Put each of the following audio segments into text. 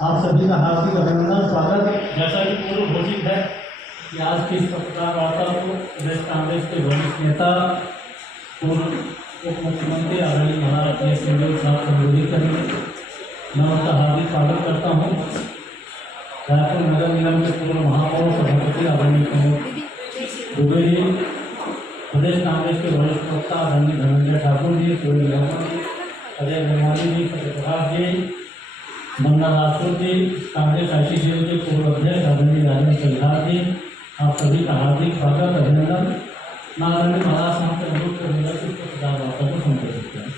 आप सभी का हार्दिक अभिनंदन स्वागत। जैसा कि पूर्व घोषित है कि आज की इस पत्रकार वार्ता को प्रदेश कांग्रेस के वरिष्ठ नेता पूर्व उप मुख्यमंत्री आदरणीय महाराज सिंह साहब संबोधित करेंगे। मैं उनका हार्दिक स्वागत करता हूँ। रायपुर नगर निगम के पूर्व महापौर सभापति आदरणीय प्रमोद दुबे जी, प्रदेश कांग्रेस के वरिष्ठ प्रवक्ता आदरणीय धनंजय ठाकुर जी, सूर्य यादव जी, अजय निर्माली जी, सत्यप्रकाश जी, मंगला राजपूत जी, कांग्रेस ICCL के पूर्व अध्यक्ष आदरणीय राजेंद्र चंद्रार जी, आप सभी का हार्दिक स्वागत अभिनंदन। मैं आदरणीय महाराज साहब के अनुरोध करूँगा कि पत्रकार वार्ता को संबोधित करें।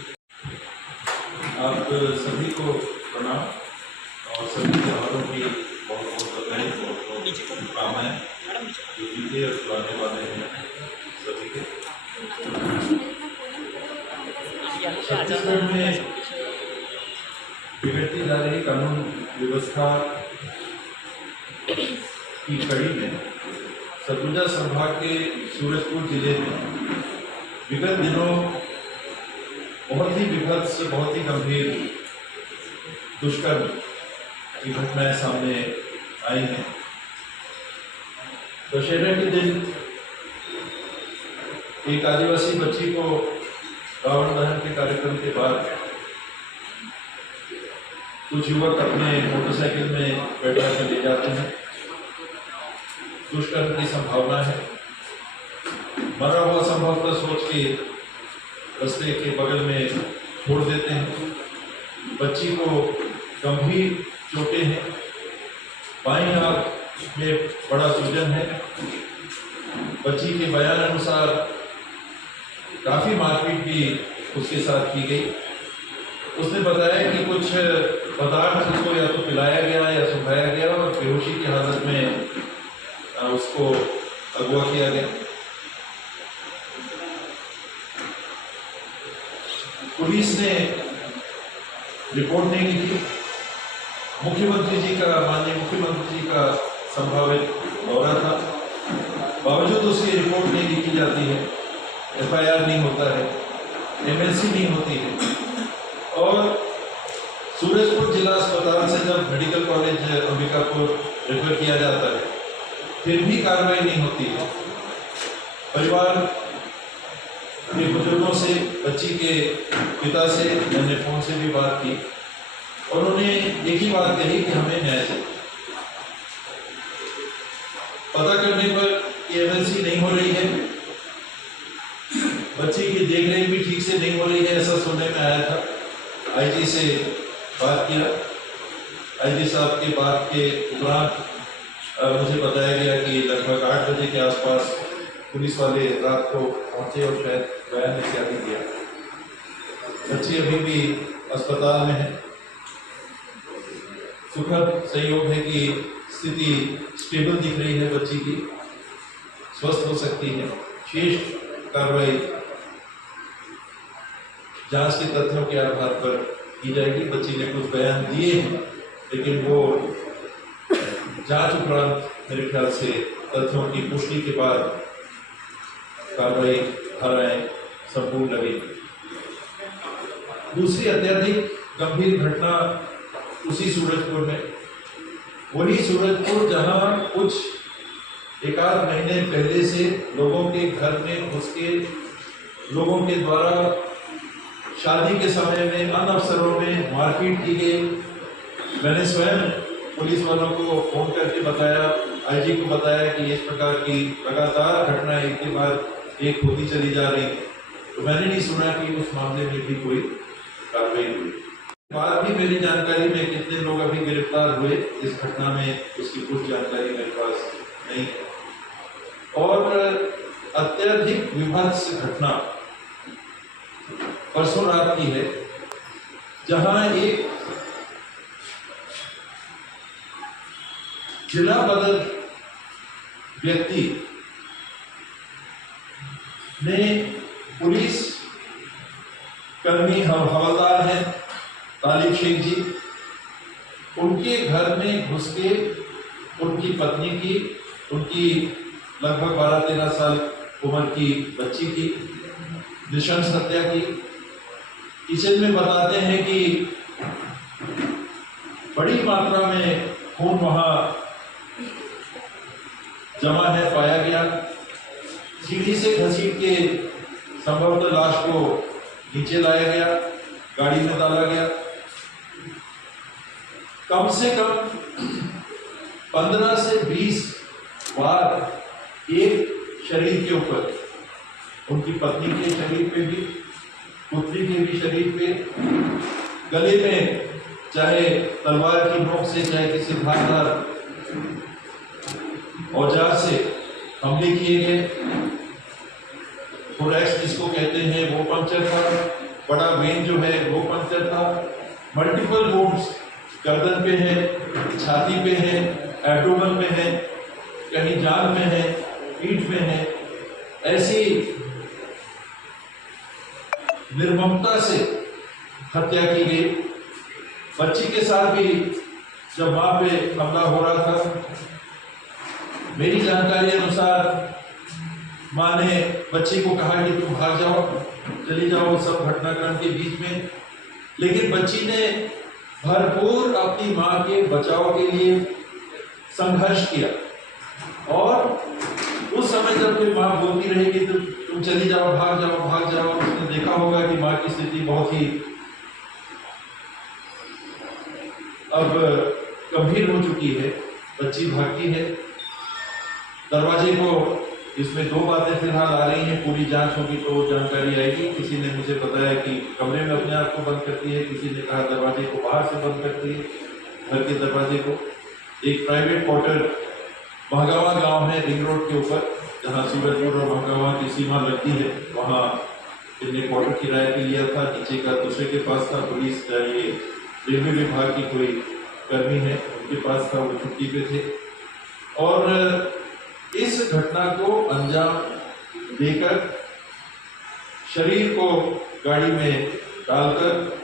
आप सभी को प्रणाम और सभी त्योहारों की बहुत बहुत बधाई, बहुत बहुत शुभकामनाएं जो बीते और जो आने वाले हैं सभी के। छत्तीसगढ़ में बिगड़ती जा रही कानून व्यवस्था की कड़ी में सरगुजा संभाग के सूरजपुर जिले में विगत दिनों बहुत ही विभत्स, बहुत ही गंभीर दुष्कर्म की घटनाएं सामने आई हैं। दशहरा के दिन एक आदिवासी बच्ची को रावण दहन के कार्यक्रम के बाद कुछ युवक अपने मोटरसाइकिल में बैठा कर ले जाते हैं। दुष्कर्म की संभावना है। मरा हुआ संभवतः सोच के रास्ते के बगल में छोड़ देते हैं। बच्ची को गंभीर चोटें हैं। बाईं आंख में बड़ा सूजन है। बच्ची के बयान अनुसार काफी मारपीट भी उसके साथ की गई। उसने बताया कि कुछ पदार्थ उसको या तो पिलाया गया या सुखाया गया और बेहोशी की हालत में उसको अगवा किया गया। पुलिस ने रिपोर्ट नहीं लिखी। मुख्यमंत्री जी का, माननीय मुख्यमंत्री जी का संभावित दौरा था, बावजूद उसकी रिपोर्ट नहीं लिखी जाती है, FIR नहीं होता है, MLC नहीं होती है। और सूरजपुर जिला अस्पताल से जब मेडिकल कॉलेज अंबिकापुर रेफर किया जाता है फिर भी कार्रवाई नहीं होती है। परिवार के बुजुर्गों से, बच्ची के पिता से मैंने फोन से भी बात की और उन्होंने एक ही बात कही कि हमें न्याय चाहिए। पता करने पर MLC नहीं हो रही है, बच्ची की देखरेख भी ठीक से नहीं हो रही है, ऐसा सुनने में आया था। IG से बात किया। IG साहब की बात के उपरांत मुझे बताया गया कि लगभग 8 बजे के आसपास पुलिस वाले रात को पहुंचे और शायद बयान इत्यादि दिया। बच्ची अभी भी अस्पताल में है। सुखद संयोग है कि स्थिति स्टेबल दिख रही है बच्ची की, स्वस्थ हो सकती है। शेष कार्रवाई जांच के तथ्यों के आधार पर की जाएगी। बच्ची ने कुछ बयान दिए हैं लेकिन वो जांच उपरांत मेरे ख्याल से तथ्यों की पुष्टि के बाद कार्रवाई धाराएं संपूर्ण लगेगी। दूसरी अत्यधिक गंभीर घटना उसी सूरजपुर में, वही सूरजपुर जहां कुछ एक आध महीने पहले से लोगों के घर में घुस के लोगों के द्वारा शादी के समय में अन अवसरों में मारपीट की गई। मैंने स्वयं पुलिस वालों को फोन करके बताया, IG को बताया कि इस प्रकार की लगातार घटनाएं एक के बाद एक होती चली जा रही है। तो मैंने नहीं सुना कि उस मामले में भी कोई कार्रवाई हुई। बाद भी मेरी जानकारी में कितने लोग अभी गिरफ्तार हुए इस घटना में, उसकी कुछ जानकारी मेरे पास नहीं है। और अत्यधिक विभत्स घटना परसों रात की है, जहां एक जिला बदल व्यक्ति ने पुलिस कर्मी हवलदार हैं तालिब शेख जी, उनके घर में घुस के उनकी पत्नी की, उनकी लगभग 12-13 साल उम्र की बच्ची की नृशंस हत्या की। किचन में बताते हैं कि बड़ी मात्रा में खून वहां जमा है पाया गया। सीढ़ी से घसीट के संभवतः लाश को नीचे लाया गया, गाड़ी में डाला गया। कम से कम 15 से 20 बार एक शरीर के ऊपर, उनकी पत्नी के शरीर पे भी, पुत्री के भी शरीर पे, गले में चाहे तलवार की नोक से चाहे किसी धारदार औजार से हमले किए गए। थोरैक्स जिसको कहते हैं वो पंक्चर था, बड़ा वेन जो है वो पंक्चर था। मल्टीपल वुंड्स गर्दन पे है, छाती पे है, एब्डोमेन में है, कहीं जांघ में है, पीठ में है। ऐसी निर्ममता से हत्या की गई। बच्ची के साथ भी जब मां पे हमला हो रहा था, मेरी जानकारी अनुसार मां ने बच्ची को कहा कि तुम भाग जाओ, चली जाओ सब घटनाक्रम के बीच में, लेकिन बच्ची ने भरपूर अपनी मां के बचाव के लिए संघर्ष किया। और उस समय जब फिर मां बोलती रही कि तुम चली जाओ, भाग जाओ, भाग जाओ, उसने देखा होगा कि मां की स्थिति बहुत ही अब गंभीर हो चुकी है। बच्ची भागती है। दरवाजे को, इसमें दो बातें फिलहाल आ रही हैं, पूरी जांच होगी तो जानकारी आएगी। किसी ने मुझे बताया कि कमरे में अपने आप को बंद करती है, किसी ने कहा दरवाजे को बाहर से बंद करती है, घर के दरवाजे को। एक प्राइवेट क्वार्टर महगावा गांव है रिंग रोड के ऊपर, जहां सूरजपुर और महगावा की सीमा लगती है, वहां इन्हें क्वार्टर किराए पे लिया था। नीचे का दूसरे के पास था। पुलिस ये रेलवे विभाग की कोई कर्मी है, उनके पास था, वो छुट्टी पे थे। और इस घटना को अंजाम देकर शरीर को गाड़ी में डालकर,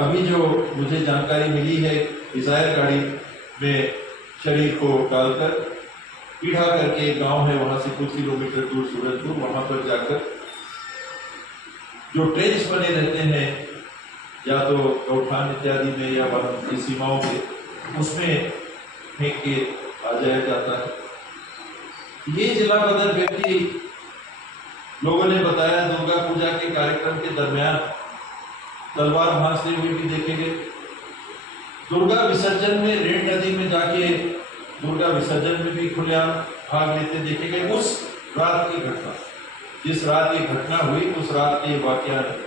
अभी जो मुझे जानकारी मिली है, डिजायर गाड़ी में शरीर को डालकर पीढ़ा करके गांव है वहां से कुछ किलोमीटर दूर सूरजपुर, वहां पर जाकर जो ट्रेंच बने रहते हैं या तो गौठान इत्यादि में या वन की सीमाओं पे, उसमें फेंक के आ जाया जाता है। ये जिला बदर व्यक्ति लोगों ने बताया दुर्गा पूजा के कार्यक्रम के दरमियान तलवार भांजते हुए भी देखे गए। दुर्गा विसर्जन में रेड नदी में जाके दुर्गा विसर्जन में भी खुलेआम भाग लेते देखे गए। उस रात की घटना, जिस रात ये घटना हुई, उस रात के वाकया है।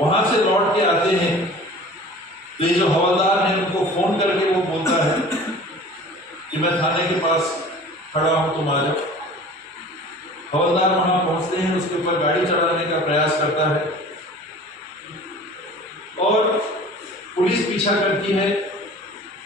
वहां से लौट के आते हैं तो ये जो हवलदार है उनको फोन करके वो बोलता है कि मैं थाने के पास खड़ा हूं, तुम आ जाओ। हवलदार वहां पहुंचते हैं, उसके ऊपर गाड़ी चढ़ाने का प्रयास करता है और पुलिस पीछा करती है।